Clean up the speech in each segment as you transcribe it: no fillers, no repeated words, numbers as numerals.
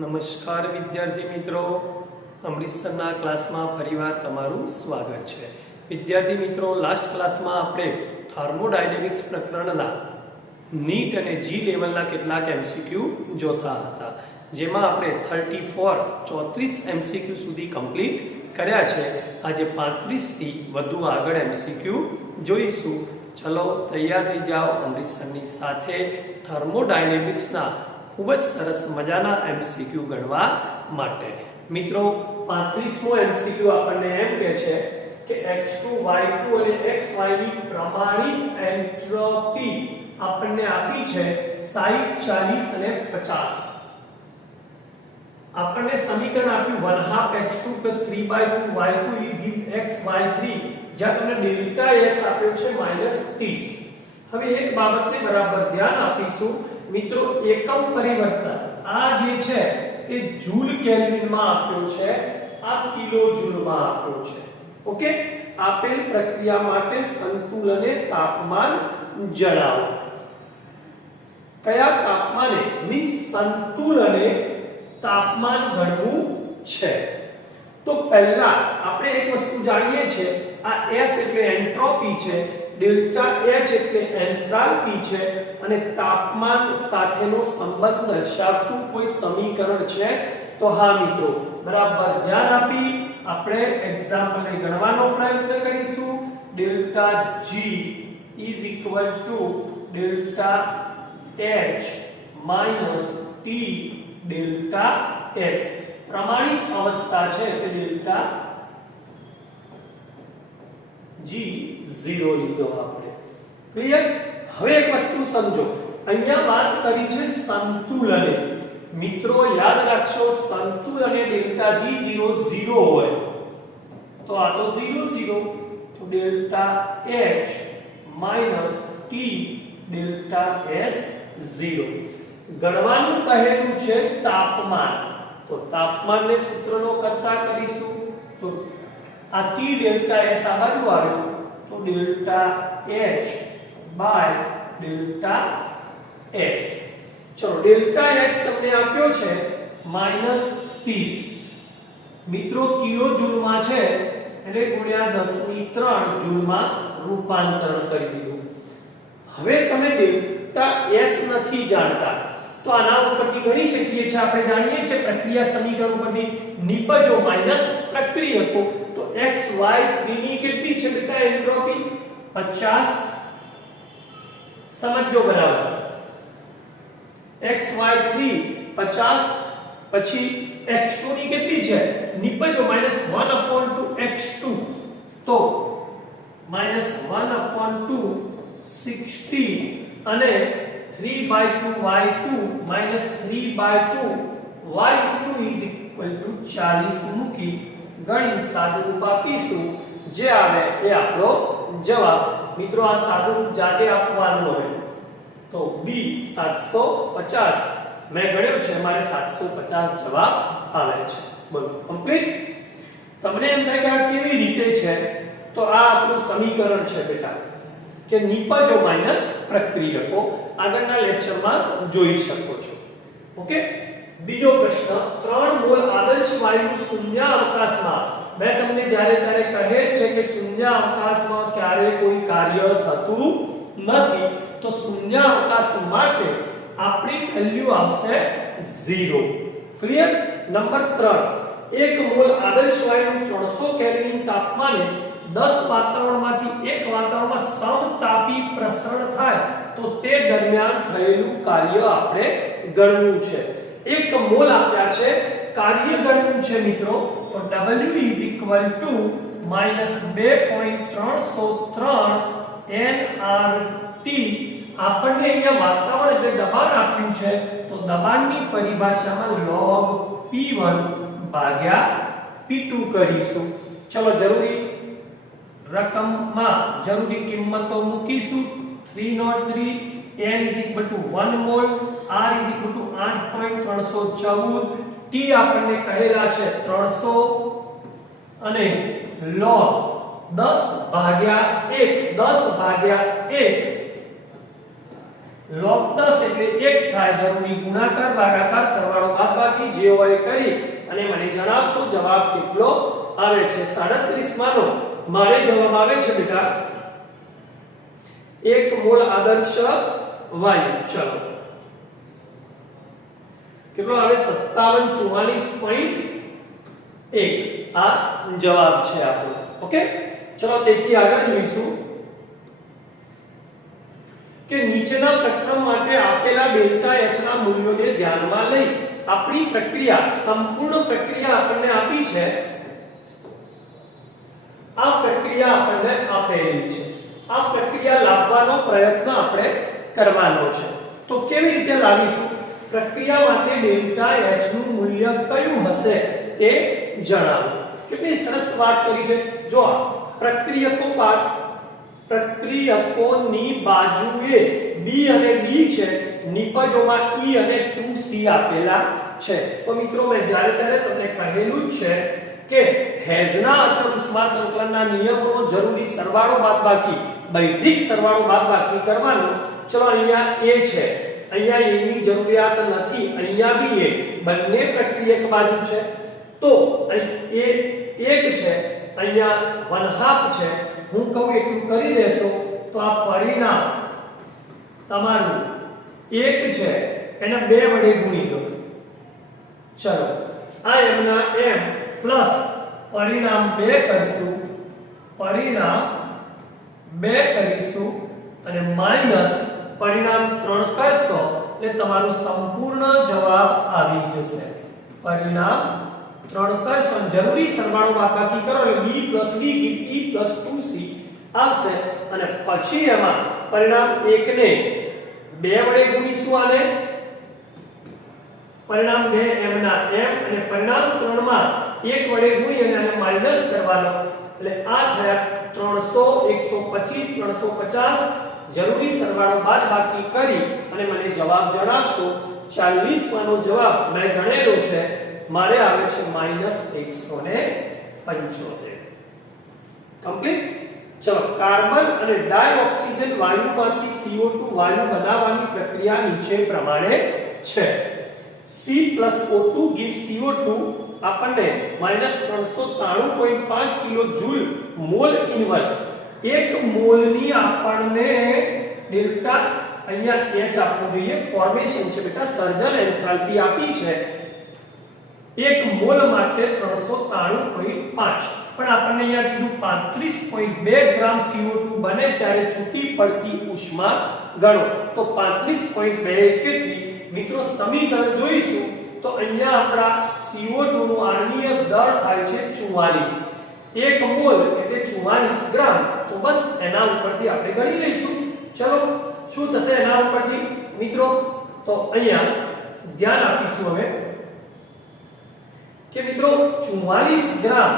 નમસ્કાર વિદ્યાર્થી મિત્રો, અમૃતસરના ક્લાસમાં ફરીવાર તમારું સ્વાગત છે. વિદ્યાર્થી મિત્રો, લાસ્ટ ક્લાસમાં આપણે થર્મોડાયનેમિક્સ પ્રકરણના નીટ અને જી લેવલના કેટલાક એમસીક્યુ જોતા હતા, જેમાં આપણે 34 એમસીક્યુ સુધી કમ્પ્લીટ કર્યા છે. આજે 35 થી વધુ આગળ એમસીક્યુ જોઈશું. ચલો તૈયાર થઈ જાઓ અમૃતસરની સાથે થર્મોડાયનેમિક્સના ખૂબ જ સરસ મજાના એમસીક્યુ ગણવા માટે. મિત્રો, 35મો એમસીક્યુ આપણને એમ કહે છે કે x2 y2 અને xy ની પ્રમાણિત એન્ટ્રોપી આપણને આપી છે 60 40 અને 50. આપણને સમીકરણ આપ્યું 1/2 x2 + 3/2 y2 it gives xy3, જ્યાં તમને ડેલ્ટા x આપ્યો છે -30. હવે એક બાબતને બરાબર ધ્યાન આપીશું મિત્રો, એકમ પરિવર્તન આ જે છે એ જૂલ કેલ્વિનમાં આપ્યો છે, આ કિલો જૂલમાં આપ્યો છે. ઓકે, આપેલ પ્રક્રિયા માટે સંતુલને તાપમાન જણાવો. કયા તાપમાને સંતુલને તાપમાન ગણવું છે? તો પહેલા આપણે એક વસ્તુ જાણીએ છીએ, આ S એટલે એન્ટ્રોપી છે, ડેલ્ટા H એટલે એન્થાલ્પી છે, અને તાપમાન સાથેનો સંબંધ દર્શાવતું કોઈ સમીકરણ છે? તો હા મિત્રો, બરાબર ધ્યાન આપી આપણે એક્ઝામ્પલને ગણવાનો પ્રયત્ન કરીશું. Delta G = delta H - T delta S. પ્રમાણિત અવસ્થા છે એટલે ડેલ્ટા G 0 લીધો આપણે. ક્લિયર? હવે એક વસ્તુ સમજો, અહીંયા વાત કરી છે સંતુલને. મિત્રો યાદ રાખશો, સંતુલને ડેલ્ટા G 0 હોય તો આ તો 0 તો delta H - T delta S 0. ગણવાનું કહેલું છે તાપમાન, તો તાપમાનને સૂત્રનો કરતા કરીશું. તો આ T ડેલ્ટા S આ બાજુ આવ્યો તો ડેલ્ટા H / ડેલ્ટા S. ચલો, ડેલ્ટા H તમને આપ્યો છે -30. મિત્રો કિલો જૂલમાં છે એટલે ગુણ્યા 10³ જૂલમાં રૂપાંતરણ કરી દીધું. હવે તમે ડેલ્ટા S નથી જાણતા તો આના ઉપરથી ગણી શકીએ છીએ. આપણે જાણીએ છીએ પ્રક્રિયા સમીકરણ ઉપરથી નિપજો માઈનસ પ્રક્રિયકો. તો xy3 ની કેટલી છે બેટા એન્ટ્રોપી? 50. સમજો બરાબર, xy3 50, પછી x2 ની કેટલી છે? નિપજો -1/2 x2, તો -1/2 60, અને 3/2 y2 -3/2 y2 = 40 મૂકી ગણી સાદુરૂપ આપીશું. જે આવે એ આપણો જવાબ. મિત્રો આ સાદુરૂપ જાતે આપવાનું હોય તો B 750 મેં ગણ્યો છે, મારે 750 જવાબ આવે છે. બોલો, કમ્પ્લીટ? તમને એમ થાય કે આ કેવી રીતે છે? તો આ આપણું સમીકરણ છે બેટા, કે નિપજો માઈનસ પ્રક્રિયકો. આગળના લેક્ચરમાં જોઈ શકો છો. ઓકે, બીજો પ્રશ્ન, 3 મોલ આદર્શ વાયુ શૂન્યાવકાશમાં. મેં તમને જ્યારે ત્યારે કહેલ છે કે શૂન્યાવકાશમાં ક્યારે કોઈ કાર્ય થતું નથી, તો શૂન્યાવકાશ માટે આપણી વેલ્યુ આવશે 0. ક્લિયર? નંબર 3, 1 મોલ આદર્શ વાયુ 300 કેલ્વિન તાપમાને 10 વાતાવરણમાંથી એક વાતાવરણમાં સમતાપી પ્રસરણ થાય તો તે દરમિયાન થયેલું કાર્ય આપણે ગણવું છે. 1 મોલ આપ્યા છે, કાર્ય ગણવું છે મિત્રો, તો W = -2.303 nRT. આપણને અહીંયા વાતાવરણ એટલે દબાણ આપ્યું છે, તો દબાણની પરિભાષામાં log P1 / P2 કરીશું. ચલો, જરૂરી રકમમાં જરૂરી કિંમતો મૂકીશું. 303 n = 1 મોલ, r = 8.314, t આપણને કહેલા છે 300, અને log 10/1 log 10 એટલે 1 થાય, જરૂરી ગુણાકાર ભાગાકાર સરવાળો બાદબાકી જે હોય કરી અને મને જણાવશો જવાબ કેટલો આવે છે. 37 માનો મારે જવાબ આવે છે બેટા 1 મોલ આદર્શ વાયુ. ચલો કેટલો આવે 5744.1 આ જવાબ છે આપણો. ઓકે ચલો તેથી આગળ જોઈશું કે નીચેના પ્રકરણ માટે આપેલા ડેલ્ટા H ના મૂલ્યોને ધ્યાનમાં લઈ આપણી પ્રક્રિયા સંપૂર્ણ પ્રક્રિયા આપણને આપી છે. આ પ્રક્રિયા આપણને આપેલી છે. આ પ્રક્રિયા લાવવાનો પ્રયત્ન આપણે કરવાનો છે. તો કેવી રીતે લાવીશું? પ્રક્રિયા માટે ડેલ્ટા H નું મૂલ્ય કયું હશે તે જણાવો. કેટલી સરસ વાત કરી છે. જો પ્રક્રિયકોની બાજુએ B અને D છે, નિપજોમાં E અને 2C આપેલા છે. તો મિત્રો મેં જ્યારે ત્યારે તમને કહેલું જ છે કે હેઝના અચળ ઉષ્મા સંકલનના નિયમોનો જરૂરી સરવાળો બાદબાકી બેઝિક સરવાળો બાદબાકી કરવાનો. ચલો અહીંયા A છે, અહીંયા A ની જરૂરિયાત નથી, અહીંયા બી A, બંને પ્રક્રિયક બાજુ છે. તો અહીં A 1 છે, અહીંયા 1/2 છે. હું કહું એટલું કરી દેશો તો આ પરિણામ તમારું 1 છે એને 2 વડે ગુણી દો. ચલો આ m ના m પ્લસ પરિણામ 2 કરીશું, પરિણામ 2 કરીશું અને માઈનસ પરિણામ 3 કરશો એટલે તમારું સંપૂર્ણ જવાબ આવી જશે. પરિણામ 3 કરશો જરૂરી સરવાળો બાદબાકી કરો એટલે b d E 2c આવશે અને પછી એમાં પરિણામ 1 ને 2 વડે ગુણીશું આને, પરિણામ 2 m ના m અને પરિણામ 3 માં 1 વડે ગુણી અને આને માઈનસ કરવાનો એટલે આ થયા 300 125 350. જરૂરી સરવાળો બાદબાકી કરી અને મને જવાબ જણાવશો. 40 માંનો જવાબ મેં ગણેલો છે, મારે આવે છે -175. કમ્પ્લીટ. ચલો કાર્બન અને ડાયોક્સિજન વાયુમાંથી CO2 વાયુ બનાવવાની પ્રક્રિયા નીચે પ્રમાણે છે. C+O2 gives CO2 આપણને -393.5 kilo joule mall inverse. 1 mall ની આપણને ડેલ્ટા અહીંયા H આપવું જોઈએ, ફોર્મેશન છે બેટા, સર્જન એન્થાલ્પી આપી છે 1 મોલ માટે 393.5, પણ આપણને અહીંયા કીધું 35.2 ગ્રામ CO2 બને ત્યારે છૂટી પડતી ઉષ્મા ગણો. તો 35.2 કેટલી? મિત્રો સમીકરણ જોઈશું તો અહીંયા આપણા CO2 નું આણ્વીય દળ થાય છે 44. 1 મોલ એટલે 44 ગ્રામ. તો બસ એના ઉપરથી આપણે ગણી લઈશું. ચલો શું થશે એના ઉપરથી મિત્રો? તો અહીંયા ધ્યાન આપીશું હવે કે મિત્રો 44 ગ્રામ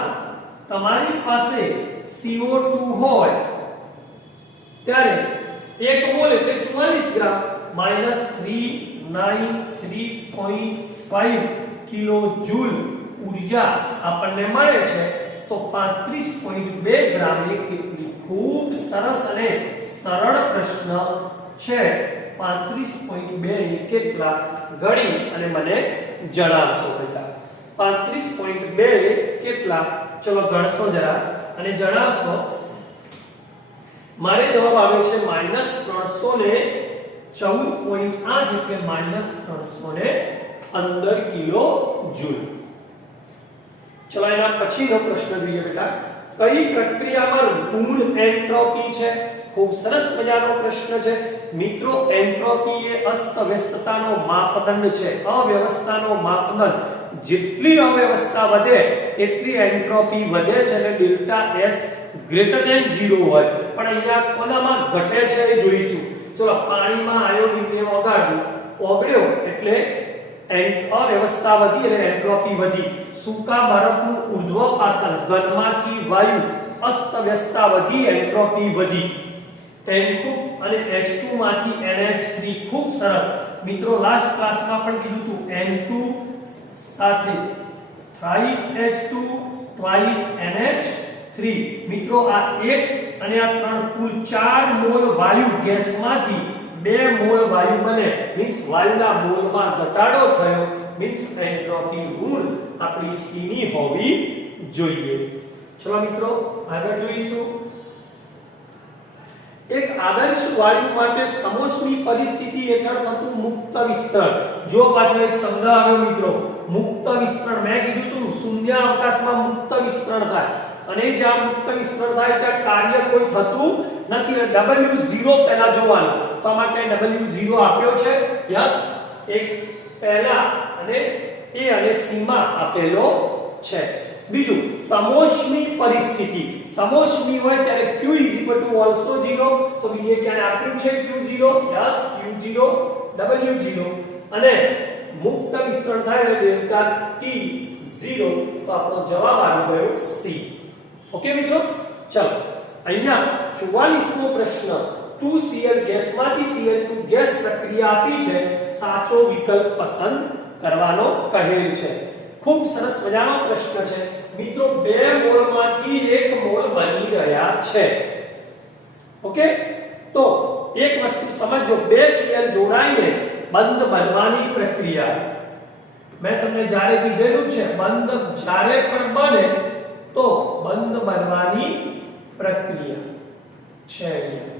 તમારી પાસે CO2 હોય ત્યારે 1 મોલ એટલે 44 ગ્રામ -393.5 કિલો જૂલ ઊર્જા આપણને મળે છે. તો 35.2 ગ્રામ એ કેટલી? ખૂબ સરસ અને સરળ પ્રશ્ન છે. 35.2 એ કેટલા ગણી અને મને જણાવશો બેટા. 35.2 કેટલા? ચલો ગણશો જરા અને જણાવશો. મારે જવાબ આવે છે -314.8 એટલે -315 કિલો જૂલ. ચલો એના પછીનો પ્રશ્ન જોઈએ બેટા. કઈ પ્રક્રિયામાં ઋણ એન્ટ્રોપી છે? ખૂબ સરસ મજાનો પ્રશ્ન છે મિત્રો. એન્ટ્રોપી એ અસ્તવ્યસ્તતાનો માપદંડ છે, અવ્યવસ્થાનો માપદંડ. જેટલી અવ્યવસ્થા વધે એટલી એન્ટ્રોપી વધે છે અને ડેલ્ટા S > 0 હોય. પણ અહીંયા કોનામાં ઘટે છે એ જોઈશું. ચલો પાણીમાં આયોડિનને ઓગળ્યો એટલે અવ્યવસ્થા વધી અને એન્ટ્રોપી વધી. સૂકા બરફનું ઉર્ધ્વપાતન, ઘનમાંથી વાયુ, અસ્તવ્યસ્તતા વધી, એન્ટ્રોપી વધી. N2 અને H2 માંથી NH3. ખૂબ સરસ મિત્રો. લાસ્ટ ક્લાસમાં પણ કીધું હતું N2 સાથે thrice H2 twice NH3. મિત્રો આ 1 અને આ 3 કુલ 4 મોલ વાયુ ગેસમાંથી 2 મોલ વાયુ બને, મીન્સ વાયુના મોલમાં ઘટાડો થયો મીન્સ એન્ટ્રોપી ઋણ આપણી C ની હોવી જોઈએ. ચલો મિત્રો આગળ જોઈશું. એક આદર્શ વાયુ માટે સમોષ્મી પરિસ્થિતિ હેઠળ થતું મુક્ત વિસ્તરણ. જો પાછળ એક શબ્દ આવ્યો મિત્રો, મુક્ત વિસ્તરણ. મેં કીધું તું શૂન્ય અવકાશમાં મુક્ત વિસ્તરણ થાય અને જ્યાં મુક્ત વિસ્તરણ થાય ત્યાં કાર્ય કોઈ થતું નથી. W0 પહેલા જોવાનું. તો આમાં ક્યાં W0 આપ્યો છે? યસ, એક પહેલા અને A અને C માં આપેલો છે. બીજું સમોષ્મી પરિસ્થિતિ. સમોષ્મી હોય ત્યારે Q also 0. તો બીજે ક્યાં આપ્યું છે Q0? યસ, Q0 W0 અને મુક્ત વિસ્તરણ થાય એટલે ડેલ્ટા T0. તો આપણો જવાબ આવી ગયો C. ઓકે મિત્રો, ચલો અહીંયા 44મો પ્રશ્ન. 2Cl ગેસમાંથી Cl2 ગેસ પ્રક્રિયા આપી છે, સાચો વિકલ્પ પસંદ કરવાનો કહેલ છે. ખૂબ સરસ મજાનો પ્રશ્ન છે મિત્રો. 2 મોલમાંથી 1 મોલ બની રહ્યા છે. ઓકે, તો એક વસ્તુ સમજો, 2 Cl જોડાઈને બંધ બનવાની પ્રક્રિયા. મેં તમને જ્યારે કીધેલું છે બંધ જ્યારે પણ બને તો બંધ બનવાની પ્રક્રિયા છે. અહીંયા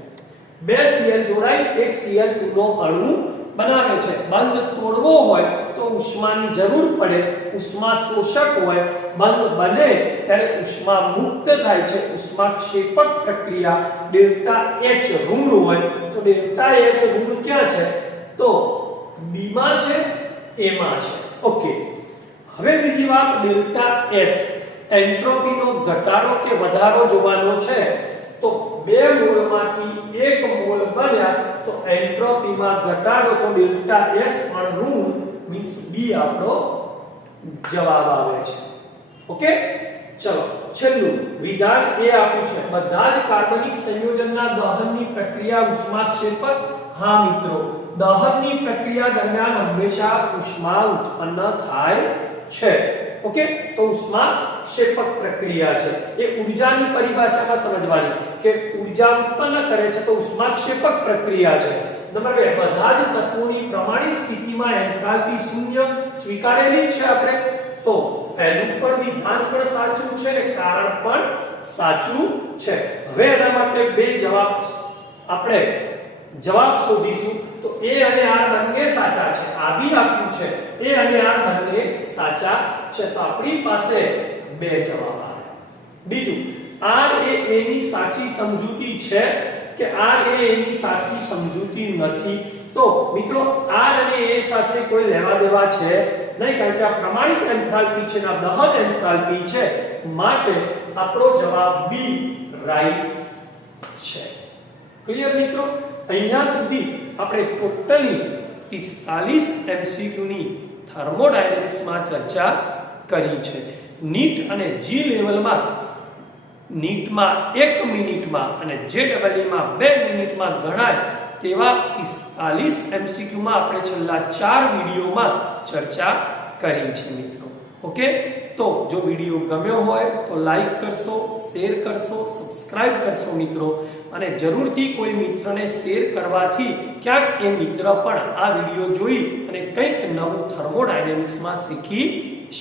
2 Cl જોડાઈ 1 Cl2 નો અણુ બનાવે છે. બંધ તોડવો હોય તો ઉષ્માની જરૂર પડે. ઉષ્મા શોષક હોય, બંધ બને ત્યારે ઉષ્મા મુક્ત થાય છે. ઉષ્માક્ષેપક પ્રક્રિયા ડેલ્ટા H ઋણ હોય તો ડેલ્ટા H ઋણ ક્યાં છે? તો B માં છે, A માં છે. ઓકે, હવે બીજી વાત ડેલ્ટા S એન્ટ્રોપીનો ઘટાડો કે વધારો જોવાનો છે. તો 2 મોલમાંથી 1 મોલ બન્યા તો એન્ટ્રોપીમાં ઘટાડો તો ડેલ્ટા S પણ ઋણ મીન્સ B આપણો જવાબ આવે છે. ઓકે, ચલો છેલ્લું વિધાન એ આપ્યું છે. બધા જ કાર્બનિક સંયોજનના દહનની પ્રક્રિયા ઉષ્માક્ષેપક. હા મિત્રો, દહનની પ્રક્રિયા દરમિયાન હંમેશા ઉષ્મા ઉત્પન્ન થાય છે. ઓકે, તો ઉષ્માક્ષેપક પ્રક્રિયા છે એ ઊર્જાની પરિભાષામાં સમજવાની કે ઊર્જા ઉત્પન્ન કરે છે તો ઉષ્માક્ષેપક પ્રક્રિયા છે. નંબર 2, બધા જ તત્વોની પ્રમાણિત સ્થિતિમાં એન્થાલ્પી શૂન્ય સ્વીકારેલી છે આપણે. તો પહેલું પણ વિધાન પણ સાચું છે અને કારણ પણ સાચું છે. હવે એના માટે બે જવાબ આપણે જવાબ શોધીશું. તો A અને R બંને સાચા છે. આ બી આપ્યું છે A અને R બંને સાચા છે. તો આપણી પાસે બે જવાબ આવે. બીજું, R એ A ની સાચી સમજૂતી છે કે R એ A ની સાચી સમજૂતી નથી? તો મિત્રો R અને A સાથે કોઈ લેવા દેવા છે નહીં, કારણ કે આ પ્રમાણિત એન્થાલ્પી છે, આ દહન એન્થાલ્પી છે, માટે આપણો જવાબ B રાઈટ છે. ક્લિયર મિત્રો? અહીંયા સુધી આપણે ટોટલી 45 MCQ ની થર્મોડાયનેમિક્સમાં ચર્ચા કરી છે. નીટ અને જી લેવલમાં નીટમાં 1 મિનિટમાં અને JEE માં 2 મિનિટમાં ગણાય તેવા 45 MCQ માં આપણે છેલ્લા 4 વિડિયોમાં ચર્ચા કરી છે મિત્રો. ઓકે, તો જો વિડિયો ગમ્યો હોય તો લાઈક કરશો, શેર કરશો, સબસ્ક્રાઇબ કરશો મિત્રો, અને જરૂરથી કોઈ મિત્રને શેર કરવાથી ક્યાંક એ મિત્ર પણ આ વિડિયો જોઈ અને કંઈક નવું થર્મોડાયનેમિક્સમાં શીખી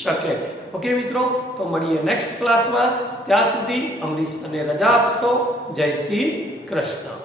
શકે. ઓકે મિત્રો, તો મળીએ નેક્સ્ટ ક્લાસમાં. ત્યાં સુધી અમરીશ અને રજા આપશો. જય શ્રી કૃષ્ણ.